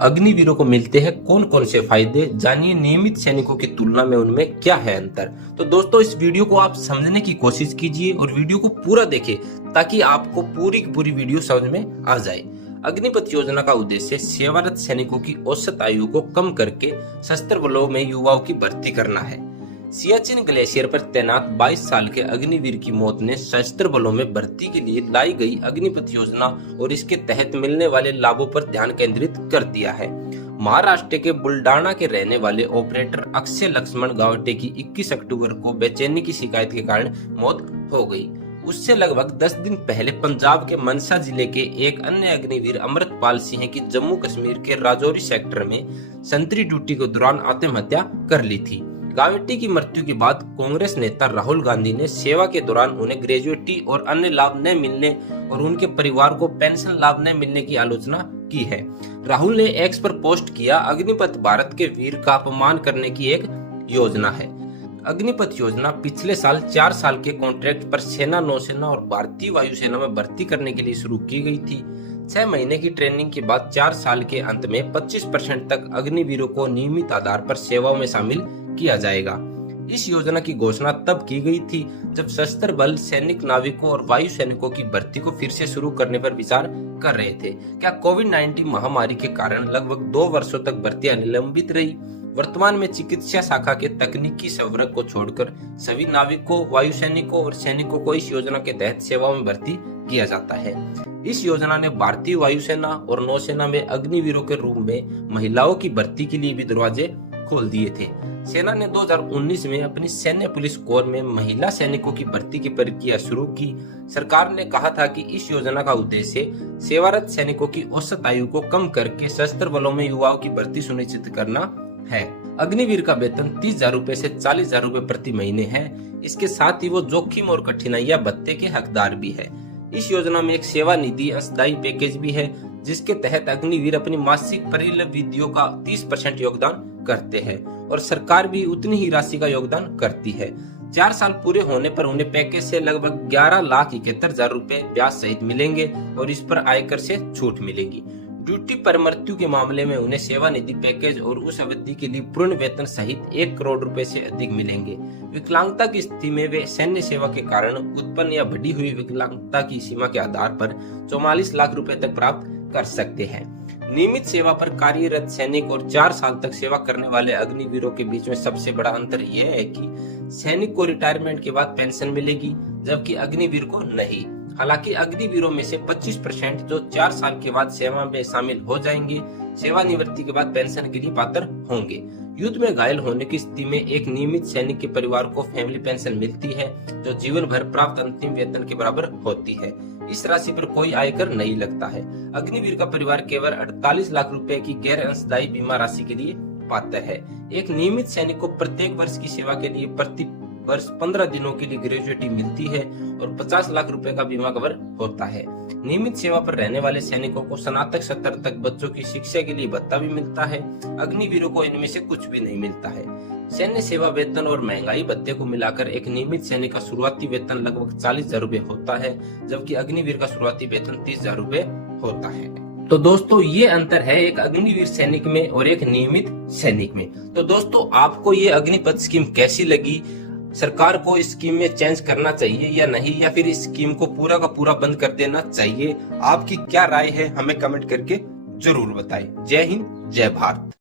अग्निवीरों को मिलते हैं कौन कौन से फायदे, जानिए नियमित सैनिकों की तुलना में उनमें क्या है अंतर। तो दोस्तों इस वीडियो को आप समझने की कोशिश कीजिए और वीडियो को पूरा देखें ताकि आपको पूरी की पूरी वीडियो समझ में आ जाए। अग्निपथ योजना का उद्देश्य सेवारत सैनिकों की औसत आयु को कम करके सशस्त्र बलों में युवाओं की भर्ती करना है। सियाचिन ग्लेशियर पर तैनात 22 साल के अग्निवीर की मौत ने सशस्त्र बलों में भर्ती के लिए लाई गई अग्निपथ योजना और इसके तहत मिलने वाले लाभों पर ध्यान केंद्रित कर दिया है। महाराष्ट्र के बुल्डाना के रहने वाले ऑपरेटर अक्षय लक्ष्मण गावटे की 21 अक्टूबर को बेचैनी की शिकायत के कारण मौत हो गई। उससे लगभग 10 दिन पहले पंजाब के मनसा जिले के एक अन्य अग्निवीर अमृतपाल सिंह की जम्मू कश्मीर के राजौरी सेक्टर में संतरी ड्यूटी के दौरान आत्महत्या कर ली थी। गावटी की मृत्यु के बाद कांग्रेस नेता राहुल गांधी ने सेवा के दौरान उन्हें ग्रेजुएटी और अन्य लाभ न मिलने और उनके परिवार को पेंशन लाभ न मिलने की आलोचना की है। राहुल ने एक्स पर पोस्ट किया, अग्निपथ भारत के वीर का अपमान करने की एक योजना है। अग्निपथ योजना पिछले साल 4 साल के कॉन्ट्रैक्ट पर सेना, नौसेना और भारतीय वायुसेना में भर्ती करने के लिए शुरू की गई थी। 6 महीने की ट्रेनिंग के बाद 4 साल के अंत में 25% तक अग्निवीरों को नियमित आधार पर सेवाओं में शामिल किया जाएगा। इस योजना की घोषणा तब की गई थी जब सशस्त्र बल सैनिक, नाविकों और वायु सैनिकों की भर्ती को फिर से शुरू करने पर विचार कर रहे थे। क्या कोविड-19 महामारी के कारण लगभग 2 वर्षों तक भर्तियां निलंबित रही? वर्तमान में चिकित्सा शाखा के तकनीकी संवर्ग को छोड़कर सभी नाविकों, वायु सैनिकों और सैनिकों को इस योजना के तहत सेवाओं में भर्ती किया जाता है। इस योजना ने भारतीय वायुसेना और नौसेना में अग्निवीरों के रूप में महिलाओं की भर्ती के लिए भी दरवाजे खोल दिए थे। सेना ने 2019 में अपनी सैन्य पुलिस कोर में महिला सैनिकों की भर्ती की प्रक्रिया शुरू की। सरकार ने कहा था कि इस योजना का उद्देश्य सेवारत सैनिकों की औसत आयु को कम करके सशस्त्र बलों में युवाओं की भर्ती सुनिश्चित करना है। अग्निवीर का वेतन 30,000 रूपए से 40,000 रूपए प्रति महीने है। इसके साथ ही वो जोखिम और कठिनाइयां भत्ते के हकदार भी है। इस योजना में एक सेवा निधि अंशदायी पैकेज भी है जिसके तहत अग्निवीर अपनी मासिक परिलब्धियों का 30% योगदान करते हैं और सरकार भी उतनी ही राशि का योगदान करती है। 4 साल पूरे होने पर उन्हें पैकेज से लगभग 11,71,000 रूपए ब्याज सहित मिलेंगे और इस पर आयकर से छूट मिलेगी। ड्यूटी पर मृत्यु के मामले में उन्हें सेवा निधि पैकेज और उस अवधि के लिए पूर्ण वेतन सहित 1 करोड़ रुपए से अधिक मिलेंगे। विकलांगता की स्थिति में वे सैन्य सेवा के कारण उत्पन्न या बढ़ी हुई विकलांगता की सीमा के आधार पर 44 लाख रुपए तक प्राप्त कर सकते हैं। नियमित सेवा पर कार्यरत सैनिक और 4 साल तक सेवा करने वाले अग्निवीरों के बीच में सबसे बड़ा अंतर यह है कि सैनिक को रिटायरमेंट के बाद पेंशन मिलेगी जबकि अग्निवीर को नहीं। हालांकि अग्निवीरों में से 25% जो 4 साल के बाद सेवा में शामिल हो जाएंगे, सेवानिवृत्ति के बाद पेंशन के लिए पात्र होंगे। युद्ध में घायल होने की स्थिति में एक नियमित सैनिक के परिवार को फैमिली पेंशन मिलती है जो जीवन भर प्राप्त अंतिम वेतन के बराबर होती है। इस राशि पर कोई आयकर नहीं लगता है। अग्निवीर का परिवार केवल 48 लाख रुपए की गैर अंशदायी बीमा राशि के लिए पात्र है। एक नियमित सैनिक को प्रत्येक वर्ष की सेवा के लिए प्रति वर्ष 15 दिनों के लिए ग्रेजुएटी मिलती है और 50 लाख रुपए का बीमा कवर होता है। नियमित सेवा पर रहने वाले सैनिकों को स्नातक स्तर तक बच्चों की शिक्षा के लिए भत्ता भी मिलता है। अग्निवीरों को इनमें से कुछ भी नहीं मिलता है। सैन्य सेवा वेतन और महंगाई भत्ते को मिलाकर एक नियमित सैनिक का शुरुआती वेतन लगभग 40,000 रूपए होता है जबकि अग्निवीर का शुरुआती वेतन 30,000 रूपए होता है। तो दोस्तों ये अंतर है एक अग्निवीर सैनिक में और एक नियमित सैनिक में। तो दोस्तों आपको ये अग्निपथ स्कीम कैसी लगी? सरकार को इस स्कीम में चेंज करना चाहिए या नहीं, या फिर इस स्कीम को पूरा का पूरा बंद कर देना चाहिए? आपकी क्या राय है हमें कमेंट करके जरूर बताएं। जय हिंद, जय भारत।